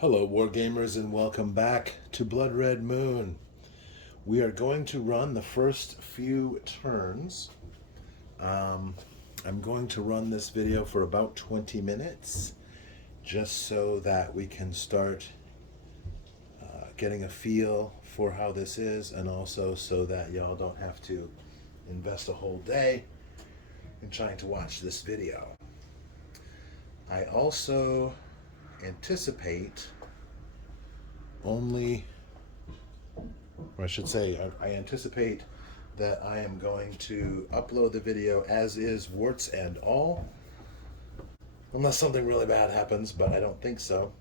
Hello, Wargamers, and welcome back to Blood Red Moon. We are going to run the first few turns. I'm going to run this video for about 20 minutes, just so that we can start getting a feel for how this is, and also so that y'all don't have to invest a whole day in trying to watch this video. I also anticipate I anticipate that I am going to upload the video as is, warts and all, unless something really bad happens, but I don't think so.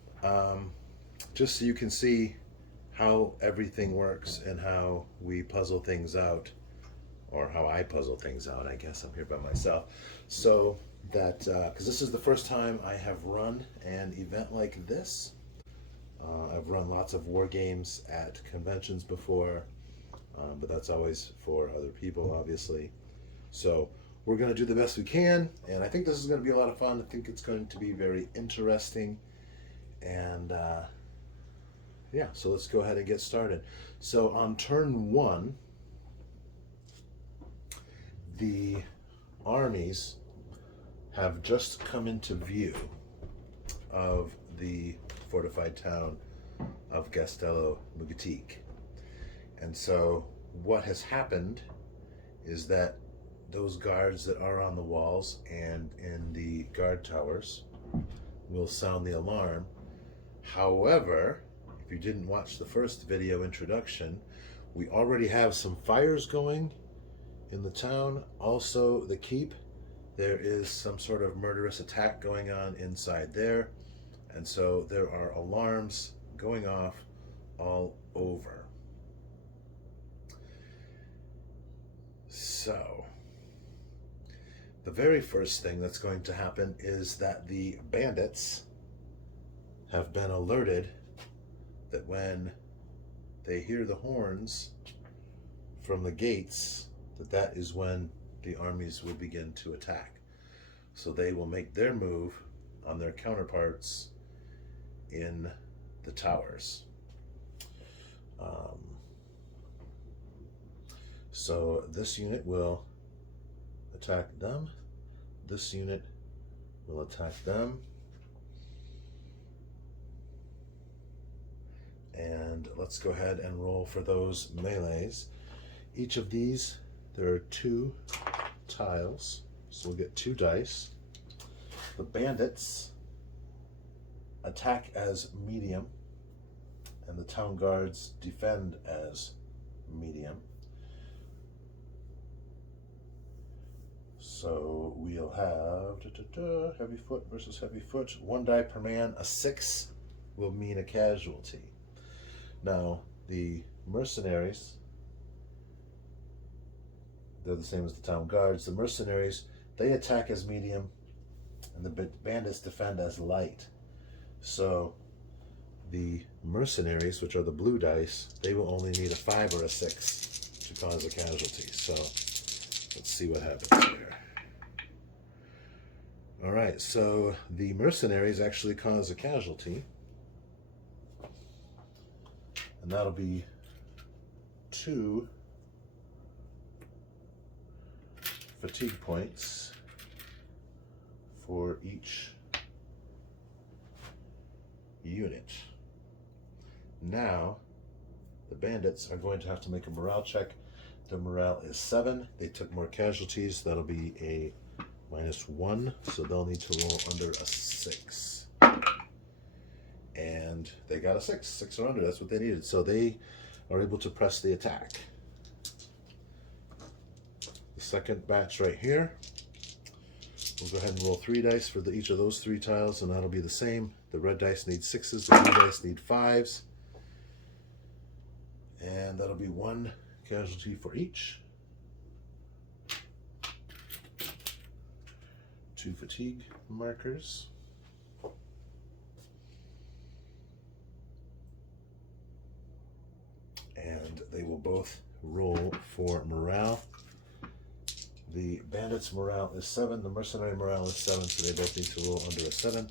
Just so you can see how everything works and how we puzzle things out, or how I puzzle things out. I guess I'm here by myself. So that, because this is the first time I have run an event like this. I've run lots of war games at conventions before, but that's always for other people, obviously. So we're going to do the best we can, and I think this is going to be a lot of fun. I think it's going to be very interesting, and yeah, so let's go ahead and get started. So on turn one, the armies have just come into view of the fortified town of Castello Mugatique. And so what has happened is that those guards that are on the walls and in the guard towers will sound the alarm. However, if you didn't watch the first video introduction, we already have some fires going in the town. Also, the keep, there is some sort of murderous attack going on inside there. And so there are alarms going off all over. So the very first thing that's going to happen is that the bandits have been alerted that when they hear the horns from the gates, that is when the armies will begin to attack. So they will make their move on their counterparts in the towers. So this unit will attack them. This unit will attack them. And let's go ahead and roll for those melees. Each of these, there are 2 tiles, so we'll get 2 dice. The bandits attack as medium, and the town guards defend as medium. So we'll have heavy foot versus heavy foot. 1 die per man. A 6 will mean a casualty. Now the mercenaries, they're the same as the town guards. The mercenaries, they attack as medium, and the bandits defend as light. So the mercenaries, which are the blue dice, they will only need a 5 or a 6 to cause a casualty. So let's see what happens here. All right, so the mercenaries actually cause a casualty, and that'll be 2 fatigue points for each unit. Now, the bandits are going to have to make a morale check. Their morale is 7. They took more casualties. That'll be a -1, so they'll need to roll under a 6. And they got a 6. 6 or under, that's what they needed. So they are able to press the attack. The second batch right here, we'll go ahead and roll 3 dice for each of those 3 tiles, and that'll be the same. The red dice need 6s, the blue dice need 5s. And that'll be 1 casualty for each. 2 fatigue markers. And they will both roll for morale. The bandits' morale is 7, the mercenary morale is 7, so they both need to roll under a 7.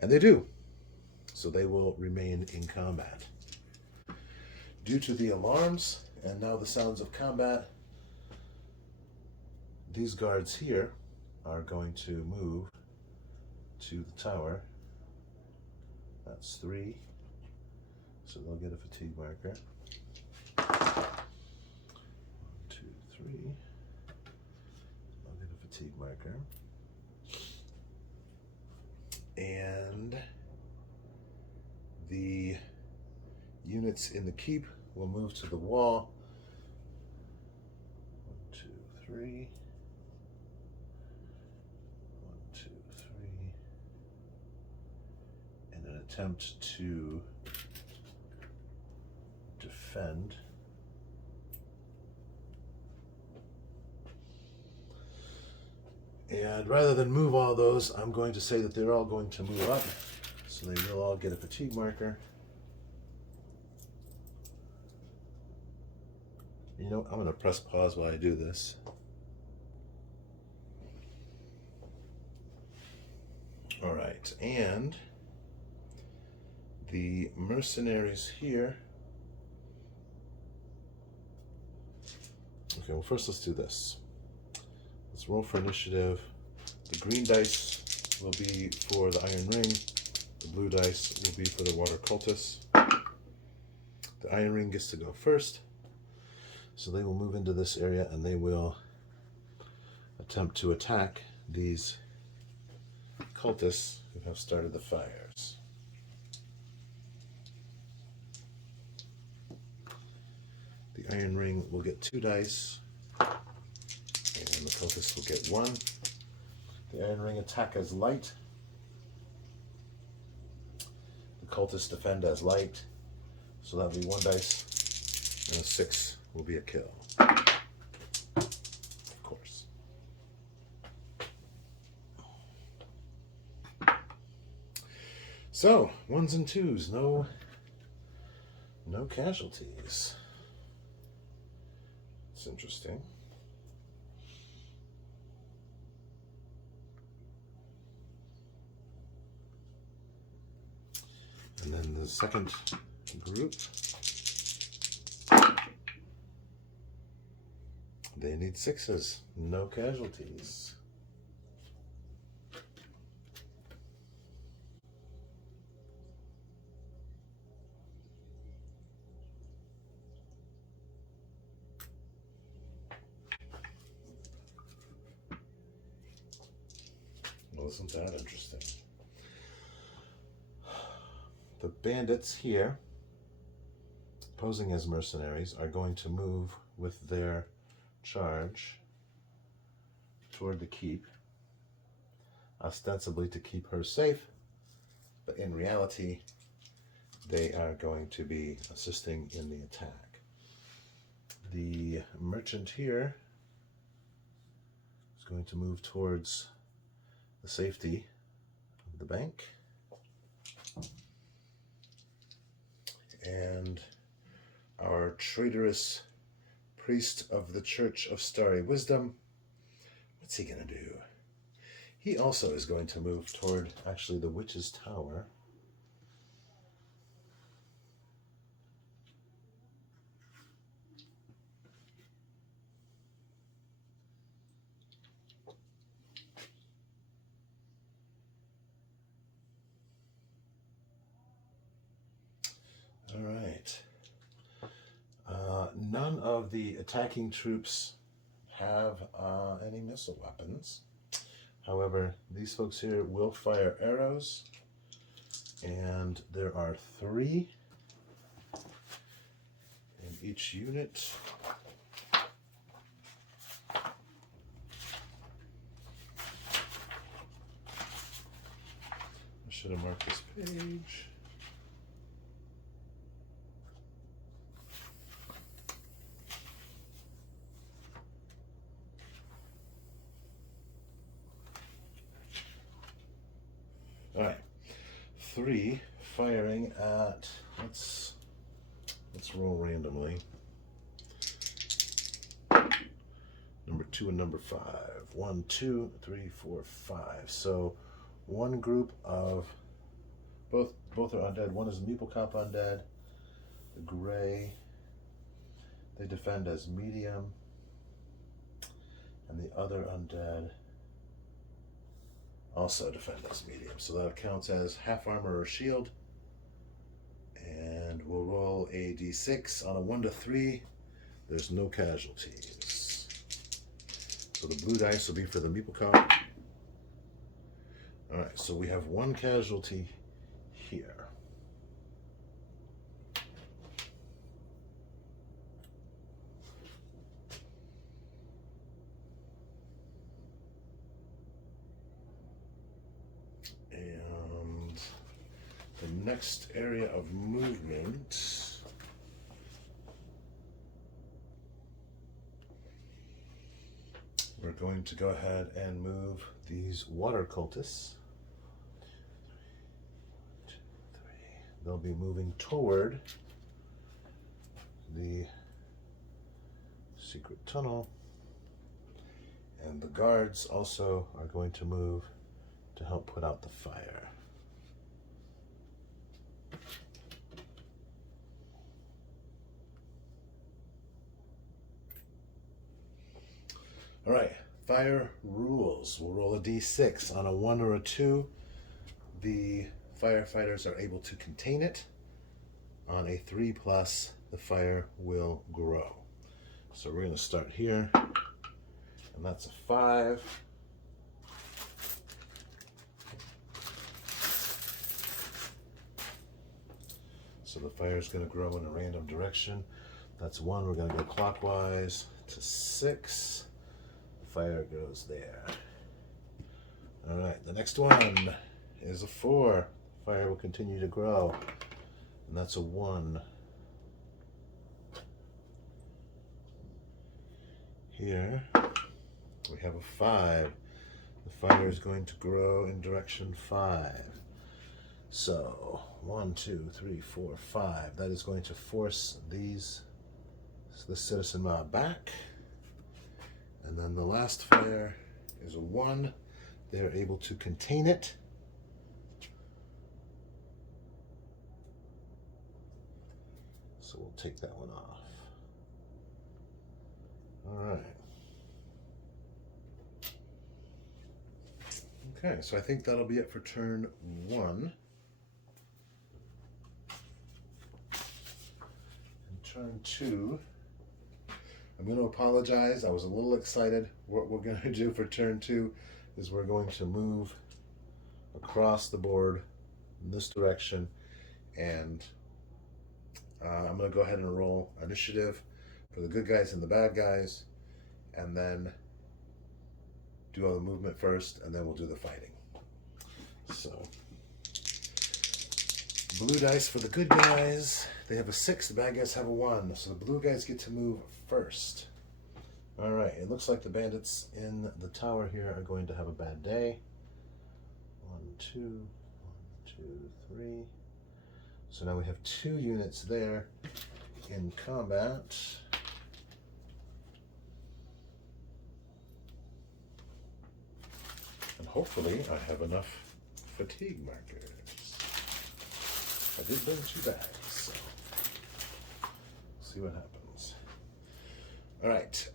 And they do. So they will remain in combat. Due to the alarms and now the sounds of combat, these guards here are going to move to the tower. That's 3. So they'll get a fatigue marker. 1, 2, 3. I'll get a fatigue marker. And the units in the keep will move to the wall. 1, 2, 3. 1, 2, 3. In an attempt to defend. And rather than move all those, I'm going to say that they're all going to move up. So they will all get a fatigue marker. You know, I'm going to press pause while I do this. All right, and the mercenaries here. Okay, well, first let's do this. Let's roll for initiative. The green dice will be for the Iron Ring. The blue dice will be for the Water Cultists. The Iron Ring gets to go first. So they will move into this area and they will attempt to attack these cultists who have started the fires. The Iron Ring will get 2 dice, and the cultists will get 1. The Iron Ring attack as light. The cultists defend as light, so that'll be 1 dice, and a 6 will be a kill. Of course. So, 1s and 2s, no casualties. It's interesting. And then the second group, they need 6s, no casualties. Isn't that interesting? The bandits here, posing as mercenaries, are going to move with their charge toward the keep, ostensibly to keep her safe, but in reality, they are going to be assisting in the attack. The merchant here is going to move towards the safety of the bank. And our traitorous priest of the Church of Starry Wisdom, what's he going to do? He also is going to move toward, actually, the Witch's Tower. All right. None of the attacking troops have any missile weapons. However, these folks here will fire arrows, and there are 3 in each unit. I should have marked this page. 3 firing at, let's roll randomly. Number 2 and number 5. 1, 2, 3, 4, 5. So one group of both are undead. One is Meeple Cop undead. The gray, they defend as medium, and the other undead also defend as medium. So that counts as half armor or shield. And we'll roll a d6. On a 1 to 3, there's no casualties. So the blue dice will be for the Meeple Cop. All right, so we have 1 casualty here. And the next area of movement, we're going to go ahead and move these water cultists. They'll be moving toward the secret tunnel, and the guards also are going to move to help put out the fire. All right, fire rules. We'll roll a d6. On a 1 or a 2, the firefighters are able to contain it. On a 3+, the fire will grow. So we're going to start here, and that's a 5. So the fire is going to grow in a random direction. That's 1. We're going to go clockwise to 6. The fire goes there. All right, the next one is a 4. Fire will continue to grow, and that's a 1. Here we have a 5. The fire is going to grow in direction 5. So 1, 2, 3, 4, 5. That is going to force the citizen mob back. And then the last fire is a 1. They're able to contain it. So we'll take that one off. All right. Okay, so I think that'll be it for turn 1. And turn 2, I'm going to apologize. I was a little excited. What we're going to do for turn 2 is we're going to move across the board in this direction, and I'm going to go ahead and roll initiative for the good guys and the bad guys, and then do all the movement first, and then we'll do the fighting. So, blue dice for the good guys. They have a 6, the bad guys have a 1. So the blue guys get to move first. All right, it looks like the bandits in the tower here are going to have a bad day. 1, 2, 1, 2, 3. So now we have 2 units there in combat. And hopefully I have enough fatigue markers. I did bring 2 bags, so see what happens. All right.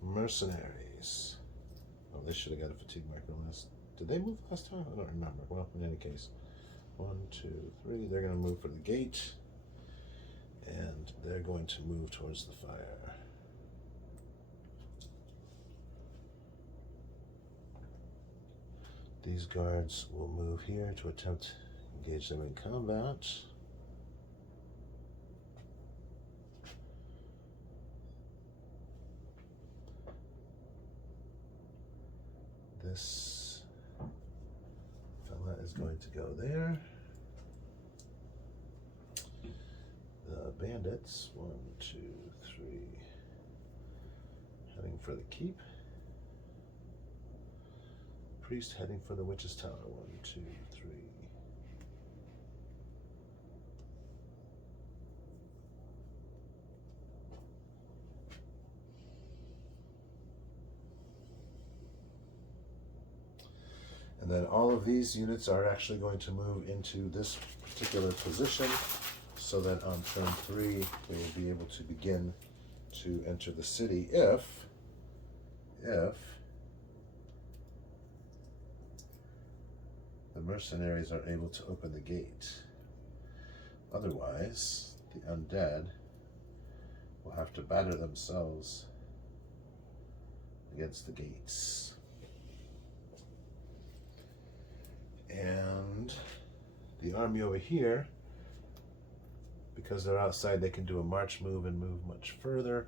Mercenaries. Oh, they should have got a fatigue marker last. Did they move last time? I don't remember. Well, in any case, 1, 2, 3. They're going to move for the gate, and they're going to move towards the fire. These guards will move here to attempt to engage them in combat. This fella is going to go there. The bandits, 1, 2, 3, heading for the keep. priest heading for the witch's tower. 1, 2, 3. And then all of these units are actually going to move into this particular position so that on turn 3 they will be able to begin to enter the city if the mercenaries are able to open the gate. Otherwise, the undead will have to batter themselves against the gates. And the army over here, because they're outside, they can do a march move and move much further.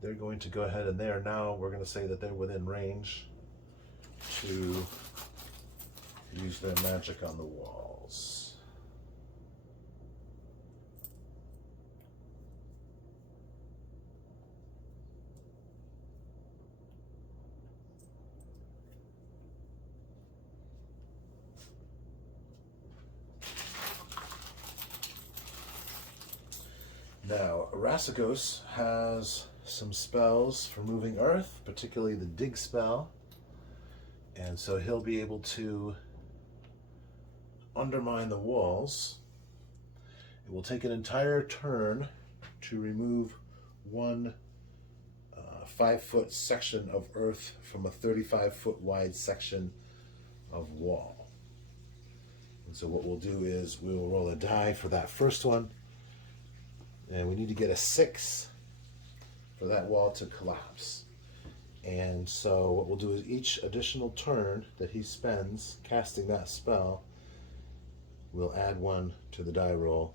They're going to go ahead, and they are now, we're going to say that they're within range to use their magic on the walls. Now, Rasagos has some spells for moving earth, particularly the dig spell. And so he'll be able to undermine the walls. It will take an entire turn to remove one 5-foot section of earth from a 35-foot wide section of wall. And so what we'll do is we will roll a die for that first one. And we need to get a 6 for that wall to collapse. And so what we'll do is each additional turn that he spends casting that spell, we'll add 1 to the die roll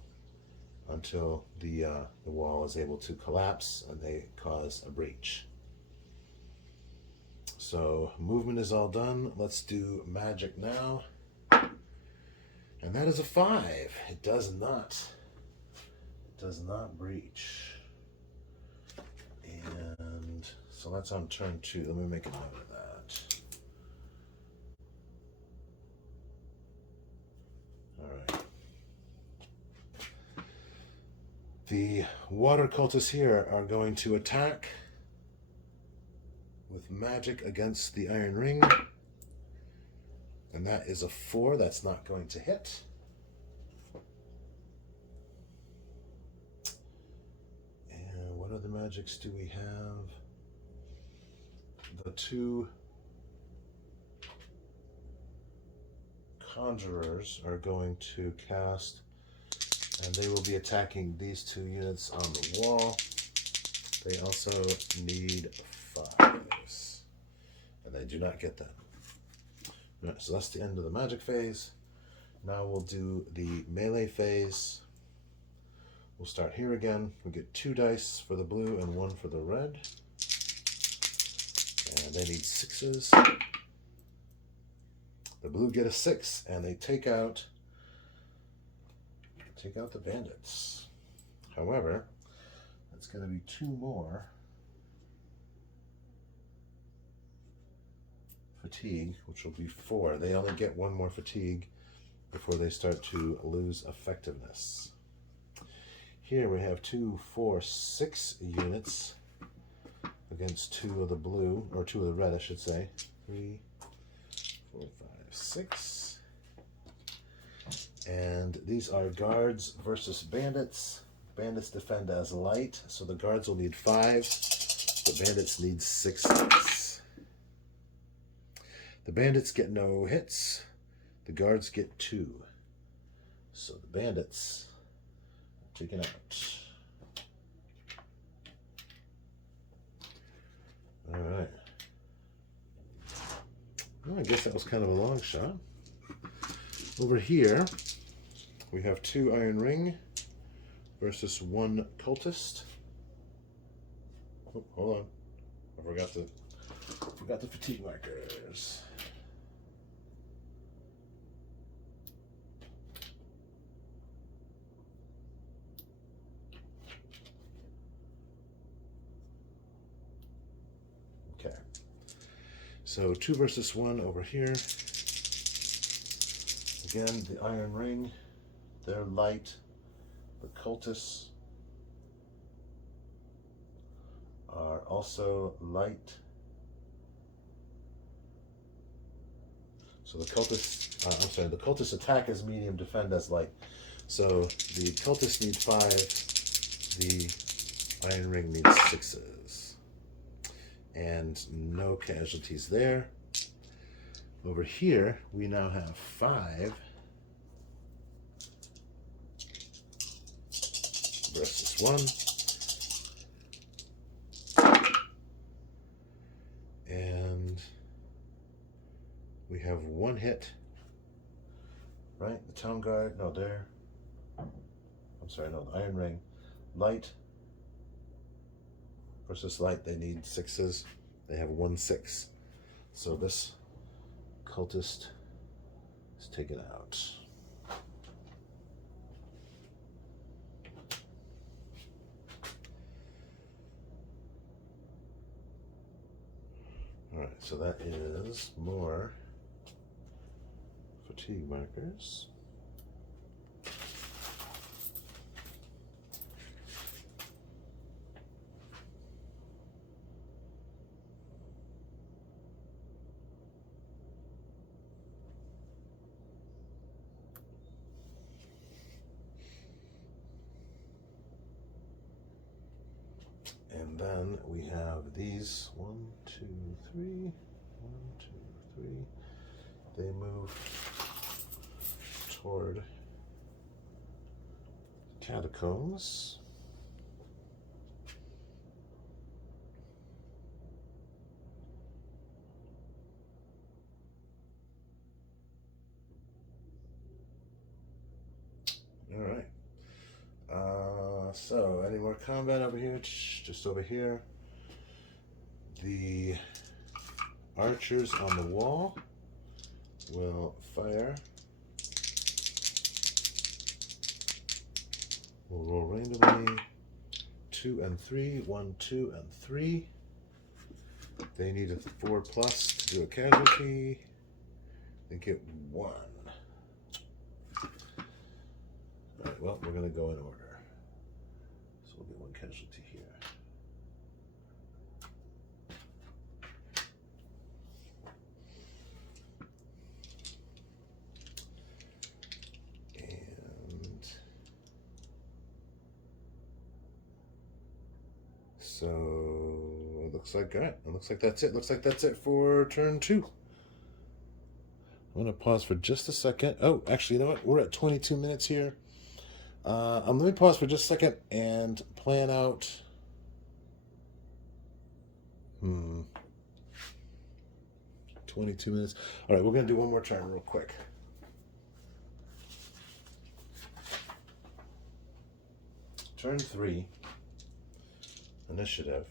until the wall is able to collapse and they cause a breach. So movement is all done. Let's do magic now. And that is a 5. It does not breach. And so that's on turn 2. Let me make a note of that. All right. The water cultists here are going to attack with magic against the iron ring. And that is a 4. That's not going to hit. And what other magics do we have? The 2 conjurers are going to cast, and they will be attacking these 2 units on the wall. They also need 5s, and they do not get that. All right, so that's the end of the magic phase. Now we'll do the melee phase. We'll start here again. We'll get 2 dice for the blue and 1 for the red. And they need 6s. The blue get a 6, and they take out the bandits. However, it's going to be 2 more fatigue, which will be 4. They only get 1 more fatigue before they start to lose effectiveness. Here we have 2, 4, 6 units against 2 of the blue, or 2 of the red, I should say. 3, 4, 5, 6. And these are guards versus bandits. Bandits defend as light, so the guards will need 5. The bandits need 6. The bandits get no hits. The guards get 2. So the bandits are taken out. All right. Well, I guess that was kind of a long shot. Over here, we have 2 iron ring versus 1 cultist. Oh, hold on. I forgot the fatigue markers. Okay. So 2 versus 1 over here. Again, the Iron Ring. They're light. The cultists are also light. So the cultists, the cultist attack as medium, defend as light. So the cultists need 5, the Iron Ring needs 6s. And no casualties there. Over here, we now have 5 versus 1. And we have 1 hit. Right? The Town Guard, no, there. I'm sorry, no, the Iron Ring. Light versus light, they need 6s. They have 1 6. So this cultist is taken out. Alright, so that is more fatigue markers. And then we have these 1, 2, 3, 1, 2, 3. They move toward catacombs. All right. So any more combat over here? Just over here. The archers on the wall will fire. We'll roll randomly. 2 and 3. 1, 2, and 3. They need a 4+ to do a casualty. They get 1. Alright, well, we're going to go in order. So we'll get 1 casualty here. And so it looks like, all right, it looks like that's it. Looks like that's it for turn 2. I'm going to pause for just a second. Oh, actually, you know what? We're at 22 minutes here. Let me pause for just a second and plan out. 22 minutes. All right, we're going to do one more turn real quick. Turn 3. Initiative.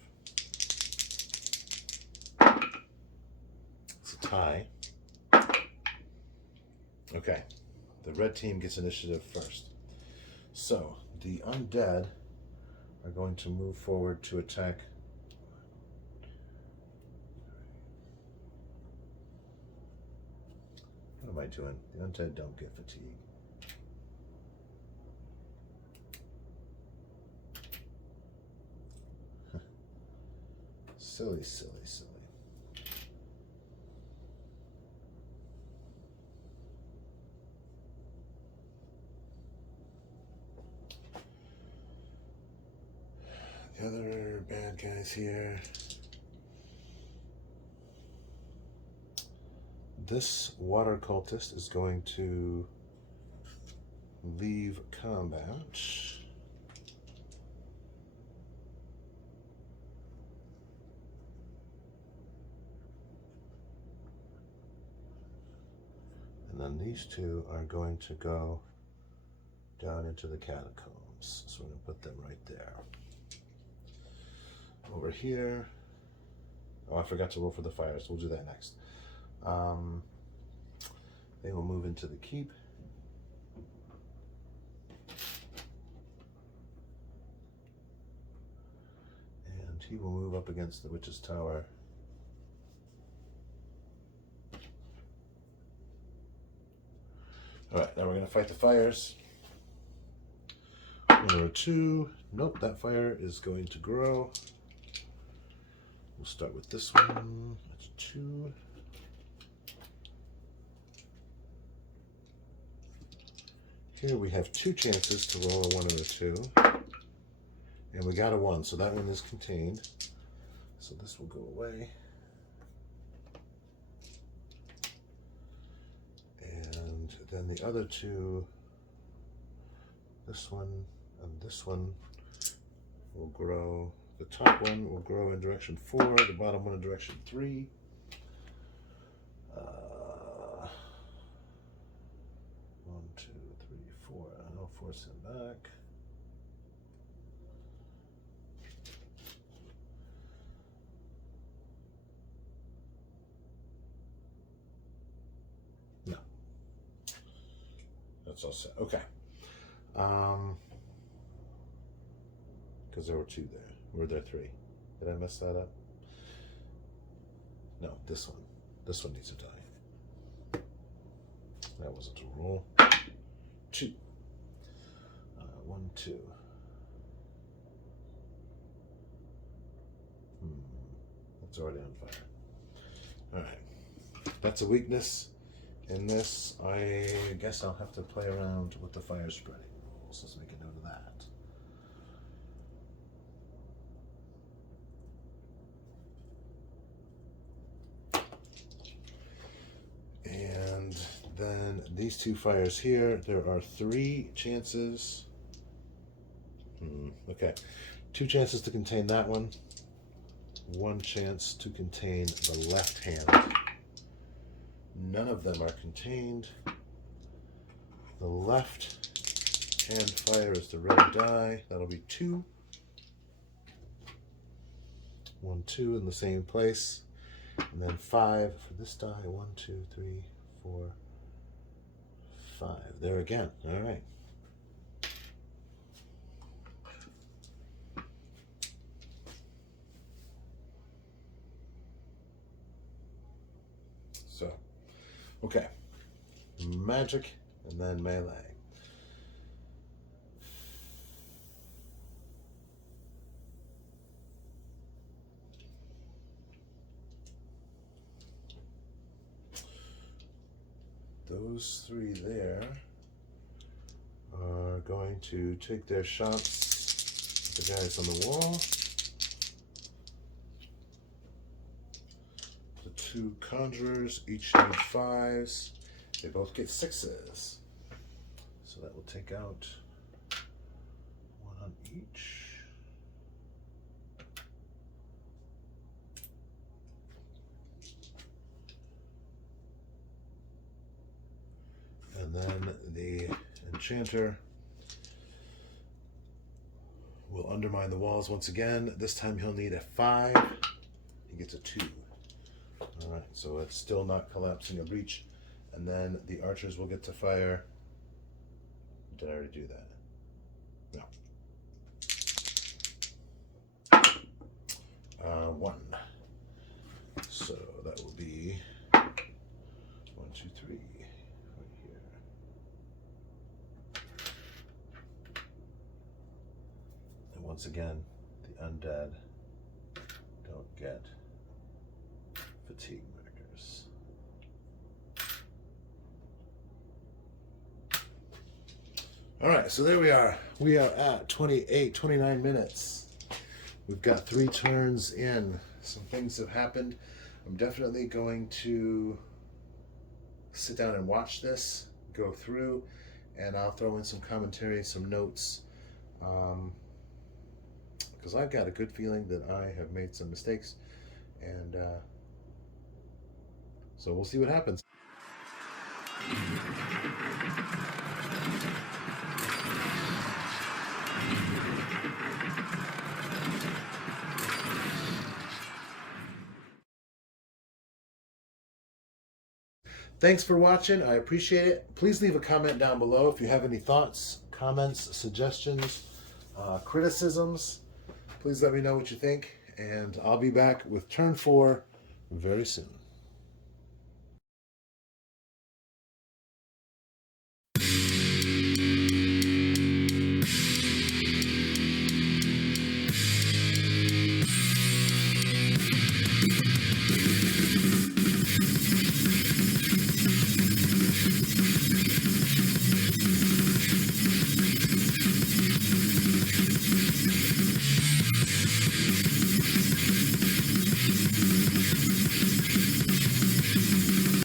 It's a tie. Okay. The red team gets initiative first. So, the undead are going to move forward to attack. What am I doing? The undead don't get fatigue. Silly, silly, silly. The other bad guys here. This water cultist is going to leave combat. And then these two are going to go down into the catacombs. So we're going to put them right there. Over here. Oh, I forgot to roll for the fire, so we'll do that next. They will move into the keep. And he will move up against the witch's tower. now we're going to fight the fires. 1 or 2. Nope, that fire is going to grow. We'll start with this one. That's 2. Here we have 2 chances to roll a 1 or a 2. And we got a 1, so that one is contained. So this will go away. And then the other 2, this one and this one, will grow. The top one will grow in direction 4, the bottom one in direction 3. 1, 2, 3, 4. I'll force him back. No. That's all set. Okay. Because there were 2 there. Were there 3? Did I mess that up? No, this one. This one needs to die. That wasn't a roll. 2. 1, 2. It's already on fire. Alright. That's a weakness in this. I guess I'll have to play around with the fire spreading rules. Let's make a note of that. And then these 2 fires here, there are 3 chances. Okay. 2 chances to contain that one. 1 chance to contain the left hand. None of them are contained. The left hand fire is the red die. That'll be 2. 1, 2 in the same place. And then 5 for this die. 1, 2, 3, 4, 5. There again. All right. So, okay. Magic and then melee. Those 3 there are going to take their shots at the guys on the wall. The 2 conjurers each need 5s. They both get 6s. So that will take out 1 on each. And then the enchanter will undermine the walls once again. This time he'll need a 5. He gets a 2. All right, so it's still not collapsing a breach. And then the archers will get to fire. Did I already do that? No. 1. So that will be 1, 2, 3. Once again, the undead don't get fatigue markers. All right, so there we are. We are at 29 minutes. We've got 3 turns in. Some things have happened. I'm definitely going to sit down and watch this, go through, and I'll throw in some commentary, some notes. Because I've got a good feeling that I have made some mistakes, and so we'll see what happens. Thanks for watching. I appreciate it. Please leave a comment down below if you have any thoughts, comments, suggestions, criticisms. Please let me know what you think, and I'll be back with turn 4 very soon.